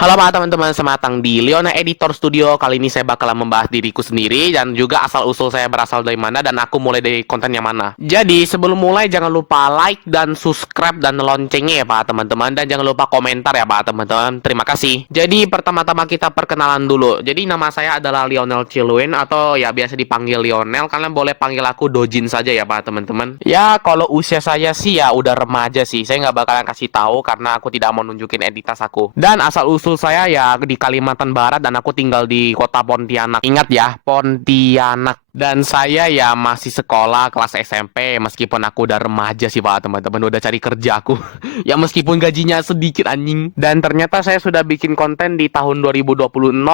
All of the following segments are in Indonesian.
Halo Pak teman-teman, selamat datang di Leona Editor Studio. Kali ini saya bakal membahas diriku sendiri dan juga asal-usul saya berasal dari mana dan aku mulai dari konten yang mana. Jadi sebelum mulai jangan lupa like dan subscribe dan loncengnya ya Pak teman-teman. Dan jangan lupa komentar ya Pak teman-teman. Terima kasih. Jadi pertama-tama kita perkenalan dulu. Jadi nama saya adalah Lionel Chilwin atau ya biasa dipanggil Lionel. Kalian boleh panggil aku Dojin saja ya Pak teman-teman. Ya kalau usia saya sih ya udah remaja sih. Saya nggak bakalan kasih tahu karena aku tidak mau nunjukin identitas aku. Dan asal-usul saya ya di Kalimantan Barat dan aku tinggal di kota Pontianak. Ingat ya, Pontianak. Dan saya ya masih sekolah kelas SMP meskipun aku udah remaja sih Pak teman-teman, udah cari kerja aku. Ya meskipun gajinya sedikit anjing. Dan ternyata saya sudah bikin konten di tahun 2020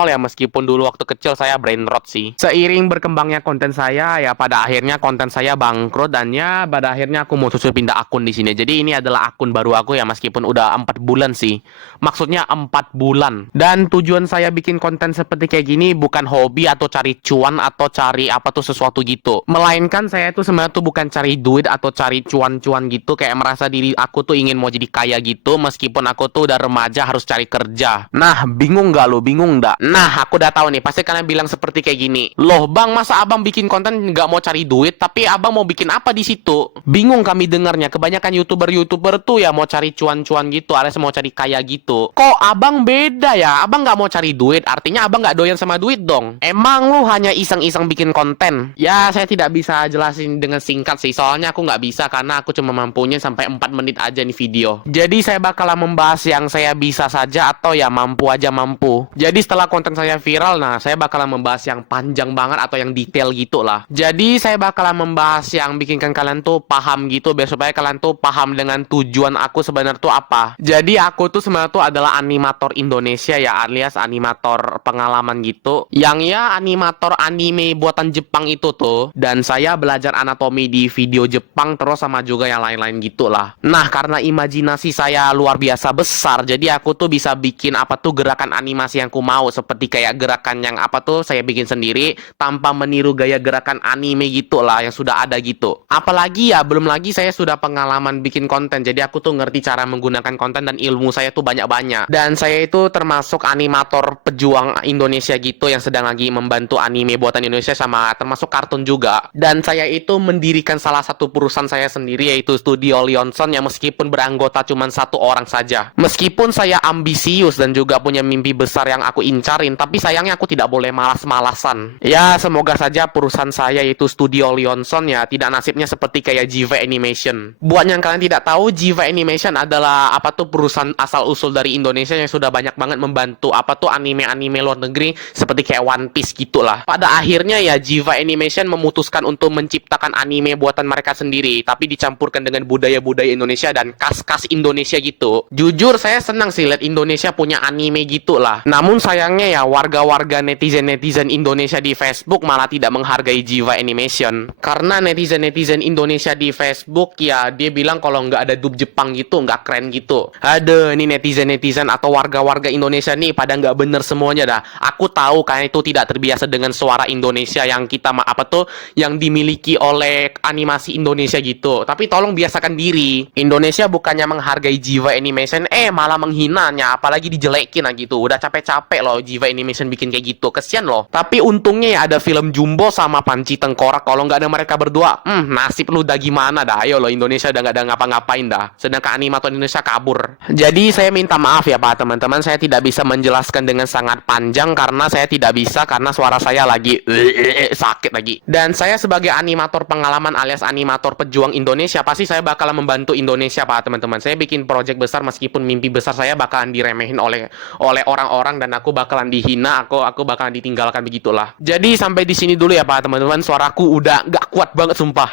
ya meskipun dulu waktu kecil saya brain rot sih. Seiring berkembangnya konten saya ya pada akhirnya konten saya bangkrut dan ya pada akhirnya aku mau susul pindah akun di sini. Jadi ini adalah akun baru aku ya meskipun udah 4 bulan sih. Maksudnya 4 bulan. Dan tujuan saya bikin konten seperti kayak gini bukan hobi atau cari cuan atau cari apa tuh sesuatu gitu. Melainkan saya tuh sebenarnya tuh bukan cari duit atau cari cuan-cuan gitu, kayak merasa diri aku tuh ingin mau jadi kaya gitu meskipun aku tuh udah remaja harus cari kerja. Nah, bingung nggak lo? Bingung nggak? Nah, aku udah tahu nih, pasti kalian bilang seperti kayak gini. Loh, Bang, masa Abang bikin konten nggak mau cari duit, tapi Abang mau bikin apa di situ? Bingung kami dengarnya. Kebanyakan YouTuber-YouTuber tuh ya mau cari cuan-cuan gitu, alias mau cari kaya gitu. Kok Abang beda ya? Abang nggak mau cari duit, artinya Abang nggak doyan sama duit dong. Emang lu hanya iseng-iseng bikin konten? Ya, saya tidak bisa jelasin dengan singkat sih, soalnya aku nggak bisa karena aku cuma mampunya sampai 4 menit aja nih video. Jadi saya bakalan membahas yang saya bisa saja atau ya mampu aja mampu. Jadi setelah konten saya viral, nah saya bakalan membahas yang panjang banget atau yang detail gitu lah. Jadi saya bakalan membahas yang bikinkan kalian tuh paham gitu, biar supaya kalian tuh paham dengan tujuan aku sebenarnya tuh apa. Jadi aku tuh sebenarnya tuh adalah animator Indonesia ya, alias animator pengalaman gitu. Yang ya animator anime buatan Jepang itu tuh. Dan saya belajar anatomi di video Jepang terus sama juga yang lain-lain gitu lah. Nah, karena imajinasi saya luar biasa besar, jadi aku tuh bisa bikin apa tuh gerakan animasi yang ku mau, seperti kayak gerakan yang apa tuh saya bikin sendiri tanpa meniru gaya gerakan anime gitu lah yang sudah ada gitu. Apalagi ya belum lagi saya sudah pengalaman bikin konten, jadi aku tuh ngerti cara menggunakan konten dan ilmu saya tuh banyak-banyak. Dan saya itu termasuk animator pejuang Indonesia gitu yang sedang lagi membantu anime buatan Indonesia sama termasuk kartun juga. Dan saya itu mendirikan salah satu perusahaan saya sendiri yaitu Studio Lionson yang meskipun beranggota cuma 1 orang saja. Meskipun saya ambisius dan juga punya mimpi besar yang aku incarin, tapi sayangnya aku tidak boleh malas-malasan. Ya semoga saja perusahaan saya yaitu Studio Lionson ya tidak nasibnya seperti kayak Jiva Animation. Buat yang kalian tidak tahu, Jiva Animation adalah apa tuh perusahaan asal usul dari Indonesia yang sudah banyak banget membantu apa tuh anime-anime luar negeri seperti kayak One Piece gitulah. Pada akhirnya ya Jiva Animation memutuskan untuk menciptakan anime buatan mereka sendiri, tapi dicampurkan dengan budaya-budaya Indonesia dan khas-khas Indonesia gitu. Jujur saya senang sih lihat Indonesia punya anime gitu lah. Namun sayangnya ya warga-warga netizen-netizen Indonesia di Facebook malah tidak menghargai Jiva Animation. Karena netizen-netizen Indonesia di Facebook ya dia bilang kalau nggak ada dub Jepang gitu nggak keren gitu. Aduh, ini netizen-netizen atau warga-warga Indonesia nih pada nggak bener semuanya dah. Aku tahu karena itu tidak terbiasa dengan suara Indonesia yang kita apa tuh yang dimiliki oleh animasi Indonesia gitu. Tapi tolong biasakan diri. Indonesia bukannya menghargai Jiva Animation, malah menghinanya, apalagi dijelekin lah gitu. Udah capek-capek loh Jiva Animation bikin kayak gitu. Kesian loh. Tapi untungnya ya ada film Jumbo sama Panci Tengkorak. Kalau nggak ada mereka berdua, nasib lu dah gimana dah. Ayo loh, Indonesia udah nggak ada ngapa-ngapain dah. Sedangkan animator Indonesia kabur. Jadi saya minta maaf ya Pak teman-teman, saya tidak bisa menjelaskan dengan sangat panjang karena saya tidak bisa karena suara saya lagi sakit lagi. Dan saya sebagai animator pengalaman alias animator pejuang Indonesia, pasti saya bakalan membantu Indonesia Pak teman-teman. Saya bikin project besar meskipun mimpi besar saya bakalan diremehin oleh orang-orang dan aku bakalan dihina, aku bakalan ditinggalkan begitulah. Jadi sampai di sini dulu ya Pak teman-teman, suaraku udah gak kuat banget sumpah.